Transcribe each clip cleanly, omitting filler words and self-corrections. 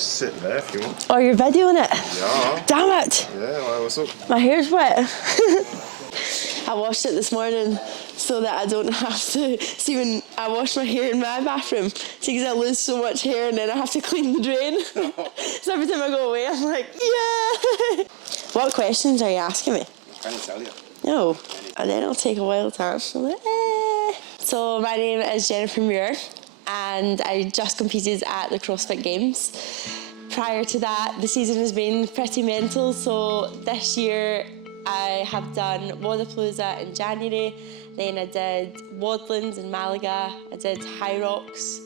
just sit there if you want. Oh, you're videoing it? Yeah. Damn it. Yeah, well, what's up? My hair's wet. I washed it this morning so that I don't have to... See, when I wash my hair in my bathroom, see, because I lose so much hair and then I have to clean the drain. So every time I go away, I'm like, yeah! What questions are you asking me? Can I tell you? No. And then I'll take a while to answer. I'm like, eh. So my name is Jen Muir, and I just competed at the CrossFit Games. Prior to that, the season has been pretty mental, so this year I have done Wadapalooza in January, then I did Wadlands in Malaga, I did High Rocks,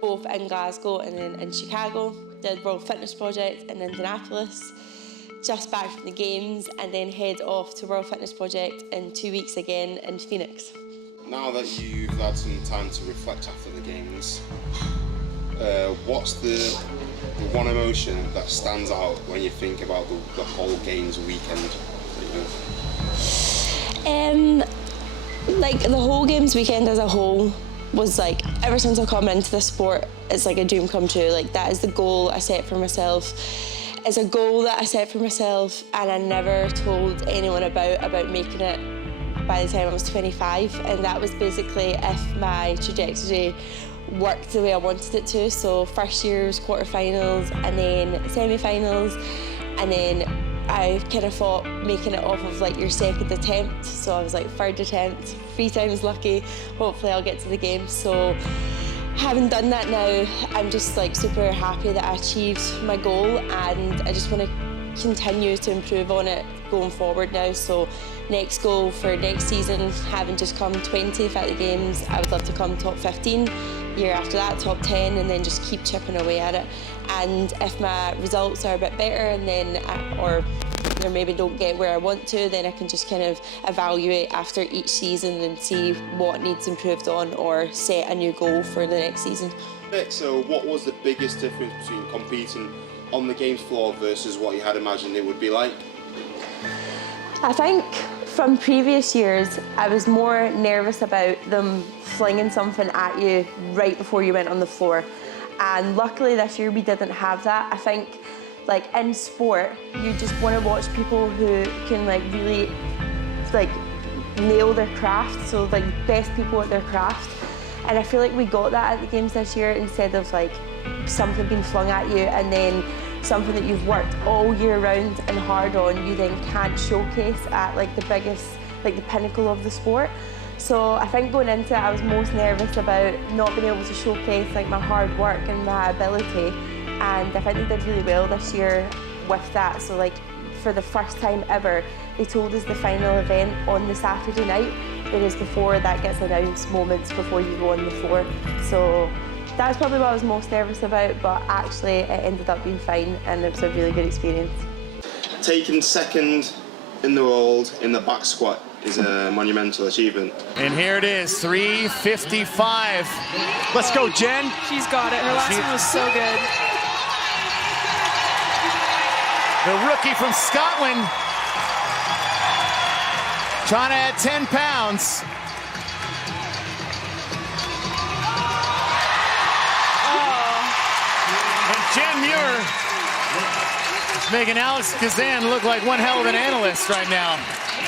both in Glasgow and then in Chicago, did World Fitness Project in Indianapolis, just back from the Games, and then head off to World Fitness Project in 2 weeks again in Phoenix. Now that you've had some time to reflect after the Games, what's the one emotion that stands out when you think about the whole Games weekend? Like the whole Games weekend as a whole was like, ever since I've come into this sport, it's like a dream come true. Like that is the goal I set for myself. It's a goal that I set for myself, and I never told anyone about making it by the time I was 25, and that was basically if my trajectory worked the way I wanted it to. So first year was quarterfinals, and then semi-finals, and then I kind of thought making it off of like your second attempt. So I was like, third attempt, 3 times lucky, hopefully I'll get to the Games. So having done that now, I'm just like super happy that I achieved my goal, and I just want to continue to improve on it going forward now. So next goal for next season, having just come 20th at the Games, I would love to come top 15. Year after that, top 10, and then just keep chipping away at it. And if my results are a bit better, and then or maybe don't get where I want to, then I can just kind of evaluate after each season and see what needs improved on, or set a new goal for the next season. So what was the biggest difference between competing on the Games floor versus what you had imagined it would be like? I think from previous years, I was more nervous about them flinging something at you right before you went on the floor. And luckily this year we didn't have that. I think like in sport, you just want to watch people who can like really like nail their craft. So like best people at their craft. And I feel like we got that at the Games this year, instead of like something being flung at you and then something that you've worked all year round and hard on, you then can't showcase at like the biggest, like the pinnacle of the sport. So I think going into it, I was most nervous about not being able to showcase like my hard work and my ability. And I think they did really well this year with that. So like for the first time ever, they told us the final event on the Saturday night, whereas before that gets announced moments before you go on the floor. So that's probably what I was most nervous about, but actually it ended up being fine, and it was a really good experience. Taking second in the world in the back squat is a monumental achievement. And here it is, 3:55. Let's go, Jen. She's got it. Her last one was so good. The rookie from Scotland, trying to add 10 pounds. Jen Muir is making Alex Kazan look like one hell of an analyst right now.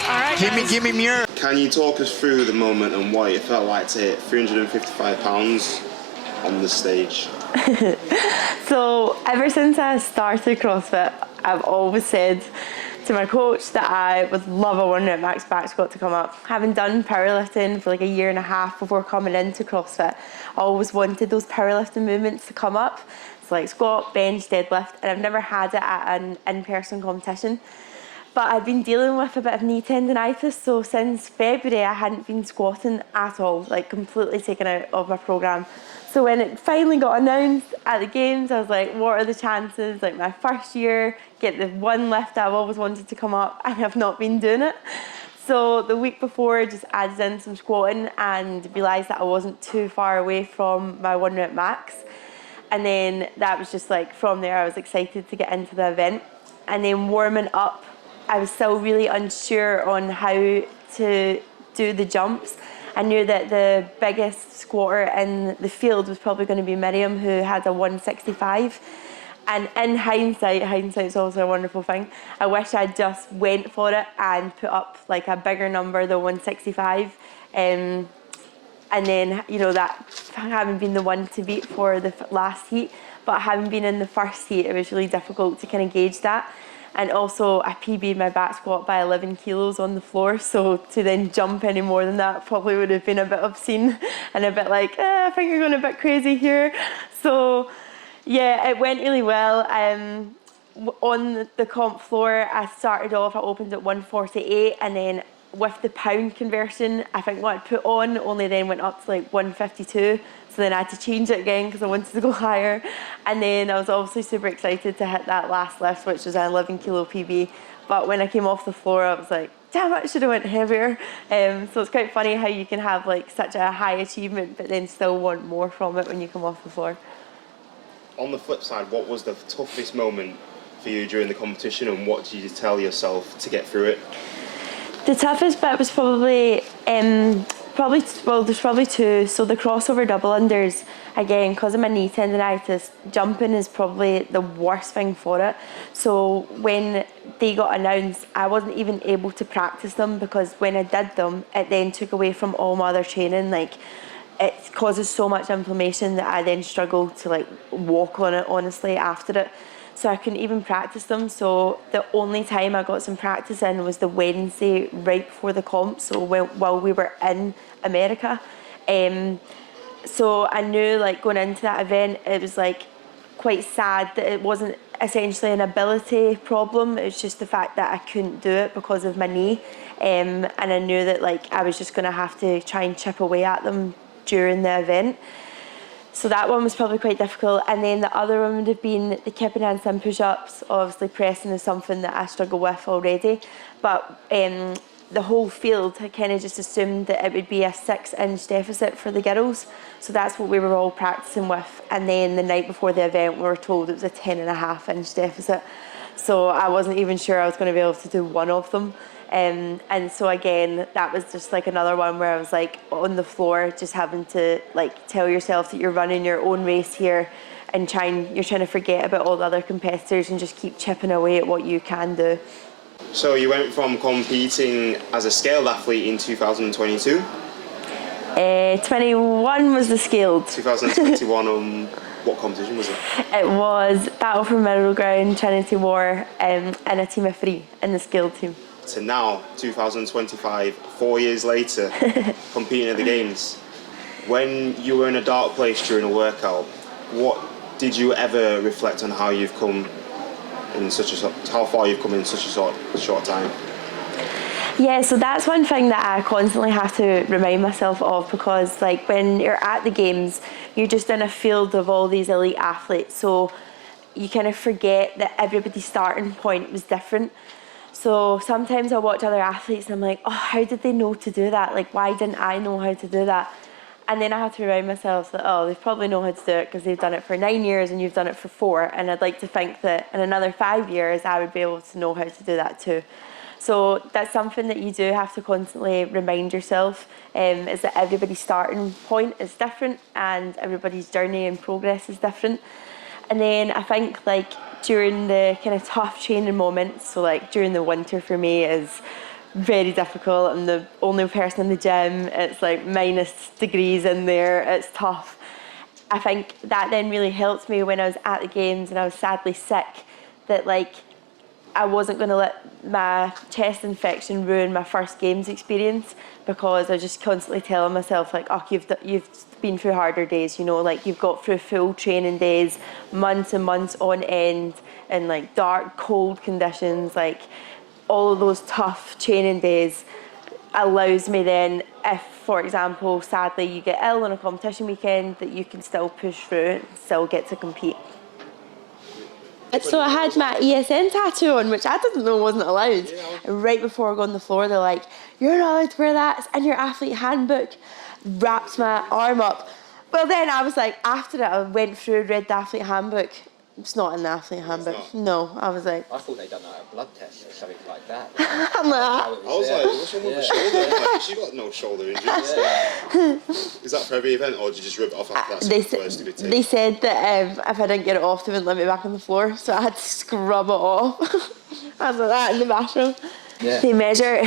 All right, give me Muir. Can you talk us through the moment and what it felt like to hit 355 pounds on the stage? So ever since I started CrossFit, I've always said to my coach that I would love a 1 rep max back squat to come up. Having done powerlifting for like a year and a half before coming into CrossFit, I always wanted those powerlifting movements to come up. So like squat, bench, deadlift, and I've never had it at an in-person competition. But I've been dealing with a bit of knee tendonitis, so since February I hadn't been squatting at all, like completely taken out of my programme. So when it finally got announced at the Games, I was like, what are the chances? Like my first year, get the one lift I've always wanted to come up, and I've not been doing it. So the week before I just added in some squatting and realised that I wasn't too far away from my 1 rep max. And then that was just like, from there I was excited to get into the event. And then warming up, I was still really unsure on how to do the jumps. I knew that the biggest squatter in the field was probably going to be Miriam, who had a 165. And in hindsight's also a wonderful thing. I wish I just went for it and put up like a bigger number than 165. And then, you know, that having been the one to beat for the last heat, but having been in the first heat, it was really difficult to kind of gauge that. And also, I PB'd my back squat by 11 kilos on the floor, so to then jump any more than that probably would have been a bit obscene and a bit like, I think you're going a bit crazy here. So, yeah, it went really well. On the comp floor, I started off, I opened at 148, and then with the pound conversion, I think what I'd put on only then went up to like 152. So then I had to change it again because I wanted to go higher. And then I was obviously super excited to hit that last lift, which was an 11 kilo PB. But when I came off the floor, I was like, damn it, I should have went heavier. So it's quite funny how you can have like such a high achievement, but then still want more from it when you come off the floor. On the flip side, what was the toughest moment for you during the competition, and what did you tell yourself to get through it? The toughest bit was probably there's probably two. So the crossover double unders, again, because of my knee tendonitis, jumping is probably the worst thing for it. So when they got announced, I wasn't even able to practice them because when I did them, it then took away from all my other training. Like, it causes so much inflammation that I then struggled to like walk on it, honestly, after it. So I couldn't even practice them. So the only time I got some practice in was the Wednesday right before the comp, so while we were in America. So I knew, like, going into that event, it was like quite sad that it wasn't essentially an ability problem. It was just the fact that I couldn't do it because of my knee. And I knew that, like, I was just going to have to try and chip away at them during the event. So that one was probably quite difficult. And then the other one would have been the kipping handstand push-ups. Obviously pressing is something that I struggle with already. But the whole field had kind of just assumed that it would be a 6-inch deficit for the girls. So that's what we were all practicing with. And then the night before the event, we were told it was a 10.5-inch deficit. So I wasn't even sure I was going to be able to do one of them. And so again, that was just like another one where I was like on the floor, just having to like tell yourself that you're running your own race here and you're trying to forget about all the other competitors and just keep chipping away at what you can do. So you went from competing as a scaled athlete in 2022? 21 was the scaled. 2021 what competition was it? It was Battle for Middle Ground, Trinity War, and a team of 3 in the scaled team. To now, 2025, 4 years later, competing at the Games. When you were in a dark place during a workout, what did you ever reflect on how you've come in how far you've come in such a short time? Yeah, so that's one thing that I constantly have to remind myself of, because like when you're at the Games, you're just in a field of all these elite athletes, so you kind of forget that everybody's starting point was different. So sometimes I watch other athletes and I'm like, oh, how did they know to do that? Like, why didn't I know how to do that? And then I have to remind myself that, oh, they probably know how to do it because they've done it for 9 years and you've done it for 4. And I'd like to think that in another 5 years, I would be able to know how to do that too. So that's something that you do have to constantly remind yourself, is that everybody's starting point is different and everybody's journey and progress is different. And then I think like during the kind of tough training moments, so like during the winter for me is very difficult. I'm the only person in the gym. It's like minus degrees in there. It's tough. I think that then really helped me when I was at the Games and I was sadly sick, that like I wasn't going to let my chest infection ruin my first Games experience, because I was just constantly telling myself like, oh, you've been through harder days, you know, like you've got through full training days, months and months on end, in like dark, cold conditions. Like all of those tough training days allows me then, if for example sadly you get ill on a competition weekend, that you can still push through and still get to compete. So I had my ESN tattoo on, which I didn't know wasn't allowed. And right before I go on the floor, they're like, you're not allowed to wear that, it's in your athlete handbook. Wrapped my arm up. Well, then I was like, after it, I went through, read the athlete handbook, It's not in the athlete handbook. not? No, I was like, I thought they'd done like a blood test or something like that. I'm like, How it I was there. like, what's wrong with the shoulder? Like, she got no shoulder injuries. Is that for every event, or did you just rip it off after that? they said that if I didn't get it off, they wouldn't let me back on the floor, so I had to scrub it off. I was like that in the bathroom. Yeah. They measure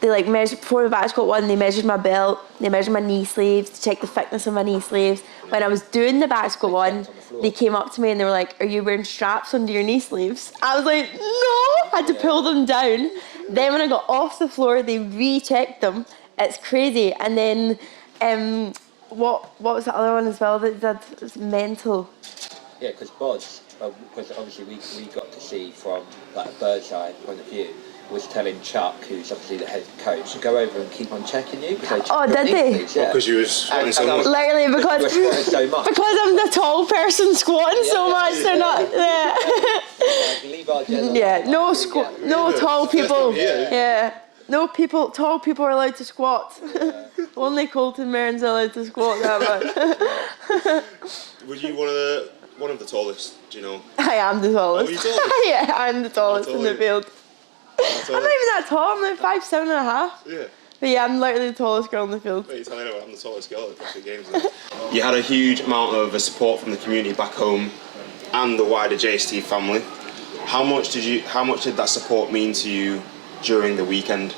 before the back squat one, they measured my belt, they measured my knee sleeves to check the thickness of my knee sleeves. When I was doing the back squat one, they came up to me and they were like, are you wearing straps under your knee sleeves? I was like, no, I had to pull them down. Then when I got off the floor, they rechecked them. It's crazy. And then what was the other one as well that did? It was mental. Yeah, because Boz, because obviously we got to see from like a bird's eye point of view, was telling Chuck, who's obviously the head coach, to go over and keep on checking you. Oh, did they? Because you were sweating so much. Literally because I'm the tall person squatting so much, they're not there. Yeah, no tall people. Yeah. No tall people are allowed to squat. Only Colton Mearns allowed to squat that much. Were you one of the tallest, do you know? I am the tallest. Oh, are you tallest? Yeah, I'm the tallest in the field. I'm not even that tall, I'm like 5'7.5". Yeah. But yeah, I'm literally the tallest girl in the field. Wait, you're telling me I'm the tallest girl at CrossFit Games then. You had a huge amount of support from the community back home and the wider JST family. How much did that support mean to you during the weekend?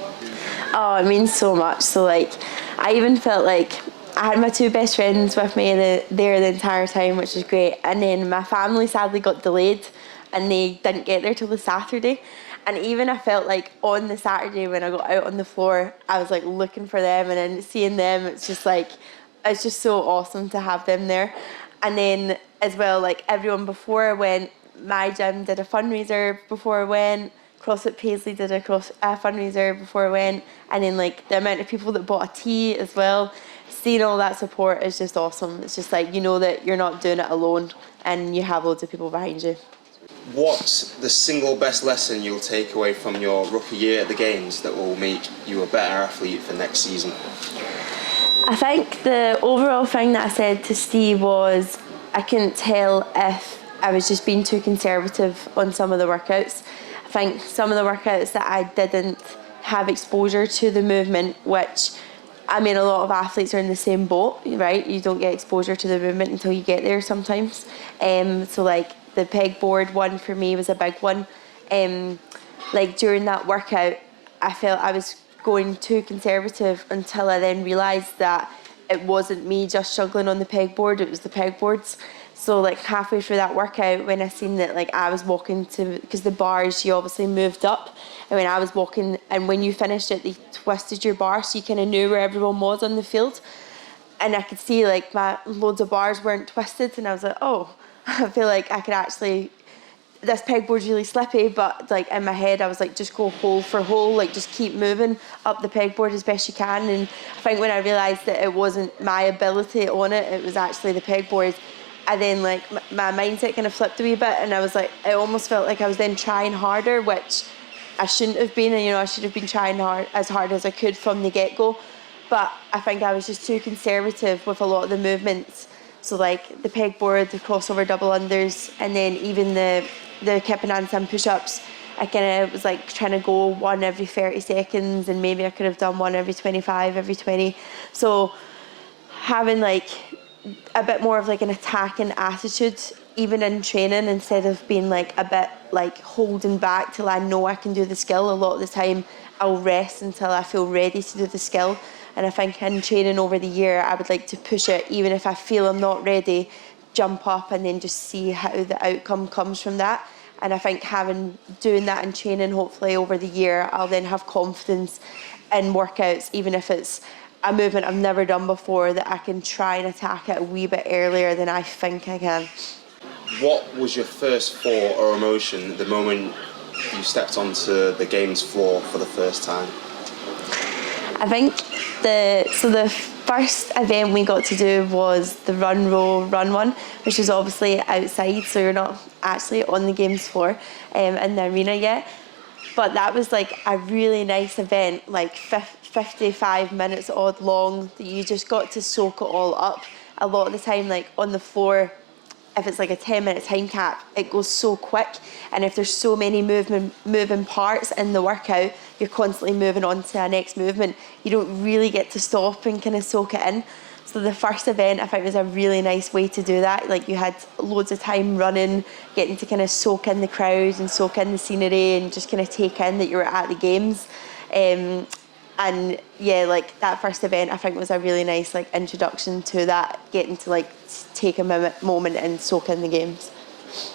Oh, it means so much. So like, I even felt like I had my two best friends with me there the entire time, which is great. And then my family sadly got delayed and they didn't get there till the Saturday. And even I felt like on the Saturday when I got out on the floor, I was like looking for them, and then seeing them, it's just so awesome to have them there. And then as well, like everyone before I went, my gym did a fundraiser before I went, CrossFit Paisley did a fundraiser before I went, and then like the amount of people that bought a tea as well, seeing all that support is just awesome. It's just like, you know that you're not doing it alone and you have loads of people behind you. What's the single best lesson you'll take away from your rookie year at the Games that will make you a better athlete for next season? I think the overall thing that I said to Steve was I couldn't tell if I was just being too conservative on some of the workouts. I think some of the workouts that I didn't have exposure to the movement, which I mean a lot of athletes are in the same boat, right? You don't get exposure to the movement until you get there sometimes. So like the pegboard one for me was a big one. Like during that workout, I felt I was going too conservative until I then realised that it wasn't me just struggling on the pegboard, it was the pegboards. So like halfway through that workout, when I seen that like I was walking to, because the bars you obviously moved up, and when I was walking, and when you finished it, they twisted your bar so you kind of knew where everyone was on the field. And I could see like my loads of bars weren't twisted, and I was like, oh, I feel like I could actually, this pegboard's really slippy, but like in my head I was like, just go hole for hole, like just keep moving up the pegboard as best you can. And I think when I realised that it wasn't my ability on it, it was actually the pegboard, I then like my mindset kind of flipped a wee bit, and I was like, I almost felt like I was then trying harder, which I shouldn't have been. And I should have been trying as hard as I could from the get-go, but I think I was just too conservative with a lot of the movements. So like the pegboard, the crossover double unders, and then even the kip and handstand push-ups, I kind of was like trying to go one every 30 seconds, and maybe I could have done one every 25, every 20. So having like a bit more of like an attacking attitude, even in training, instead of being like a bit like holding back till I know I can do the skill. A lot of the time I'll rest until I feel ready to do the skill. And I think in training over the year, I would like to push it, even if I feel I'm not ready, jump up and then just see how the outcome comes from that. And I think doing that in training, hopefully over the year, I'll then have confidence in workouts, even if it's a movement I've never done before, that I can try and attack it a wee bit earlier than I think I can. What was your first thought or emotion the moment you stepped onto the Games floor for the first time? I think the first event we got to do was the run, row, run one, which is obviously outside, so you're not actually on the Games floor in the arena yet. But that was like a really nice event, like 55 minutes odd long, that you just got to soak it all up. A lot of the time, like on the floor, if it's like a 10-minute time cap, it goes so quick. And if there's so many moving parts in the workout, you're constantly moving on to a next movement. You don't really get to stop and kind of soak it in. So the first event, I think, was a really nice way to do that. Like, you had loads of time running, getting to kind of soak in the crowd and soak in the scenery and just kind of take in that you were at the games. And yeah, like that first event, I think, was a really nice like introduction to that, getting to like take a moment and soak in the games.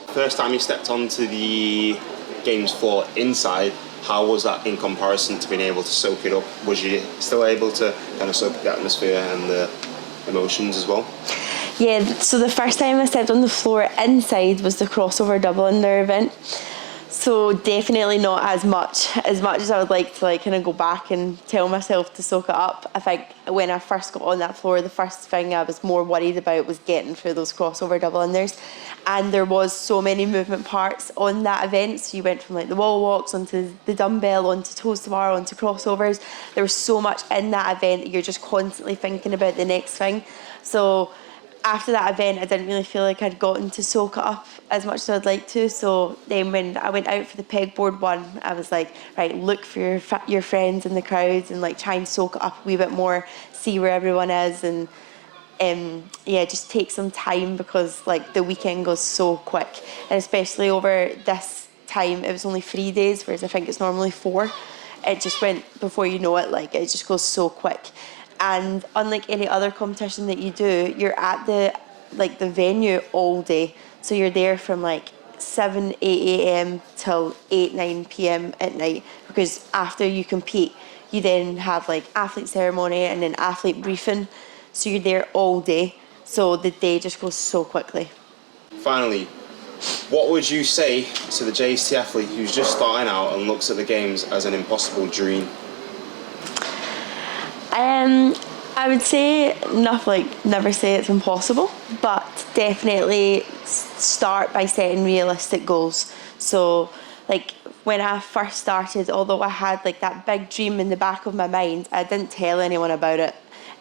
First time you stepped onto the games floor inside, how was that in comparison to being able to soak it up? Was you still able to kind of soak up the atmosphere and the emotions as well? Yeah, so the first time I stepped on the floor inside was the crossover double under event. So definitely not as much as I would like to like kind of go back and tell myself to soak it up. I think when I first got on that floor, the first thing I was more worried about was getting through those crossover double unders. And there was so many movement parts on that event. So you went from like the wall walks onto the dumbbell, onto toes to bar, onto crossovers. There was so much in that event that you're just constantly thinking about the next thing. So after that event, I didn't really feel like I'd gotten to soak it up as much as I'd like to. So then when I went out for the pegboard one, I was like, right, look for your friends in the crowds and like try and soak it up a wee bit more, see where everyone is, and yeah, just take some time, because like the weekend goes so quick, and especially over this time, it was only 3 days, whereas I think it's normally 4. It just went, before you know it, like it just goes so quick. And unlike any other competition that you do, you're at the venue all day. So you're there from like 7, 8 a.m. till 8, 9 p.m. at night, because after you compete, you then have like athlete ceremony and then athlete briefing. So you're there all day. So the day just goes so quickly. Finally, what would you say to the JST athlete who's just starting out and looks at the games as an impossible dream? I would say never say it's impossible, but definitely start by setting realistic goals. So like when I first started, although I had like that big dream in the back of my mind, I didn't tell anyone about it.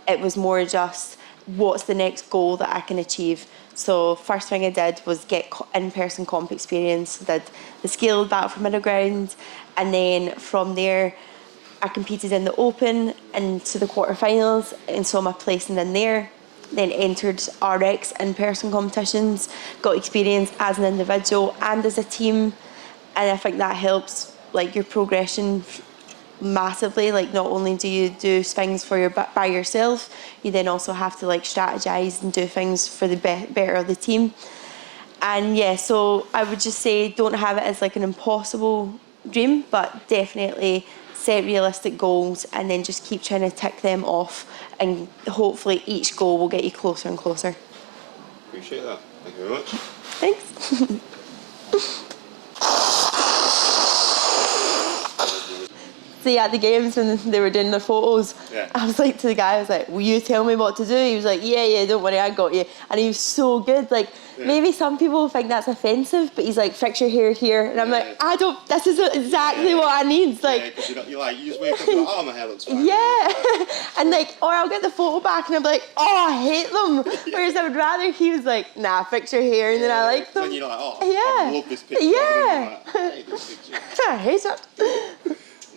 It was more just, what's the next goal that I can achieve? So first thing I did was get in-person comp experience, did the scaled battle for middle ground, and then from there I competed in the Open into the quarterfinals and saw my placing in there. Then entered RX in-person competitions, got experience as an individual and as a team, and I think that helps like your progression massively. Like, not only do you do things for by yourself, you then also have to like strategize and do things for the better of the team. And yeah, so I would just say, don't have it as like an impossible dream, but definitely set realistic goals and then just keep trying to tick them off, and hopefully each goal will get you closer and closer. Appreciate that. Thank you very much. Thanks. See, at the games when they were doing the photos, Yeah. I was like to the guy, I was like, will you tell me what to do? He was like, yeah, don't worry, I got you. And he was so good. Like, maybe some people think that's offensive, but he's like, fix your hair here. And I'm like, this is exactly what I need. Like, because you just wake up and like, oh, my hair looks fine. yeah. And like, or I'll get the photo back and I'm like, oh, I hate them. Whereas I would rather he was like, nah, fix your hair, and then I like them. Then you're like, oh, yeah. I love this picture. Yeah. Like, I hate this picture. I hate it.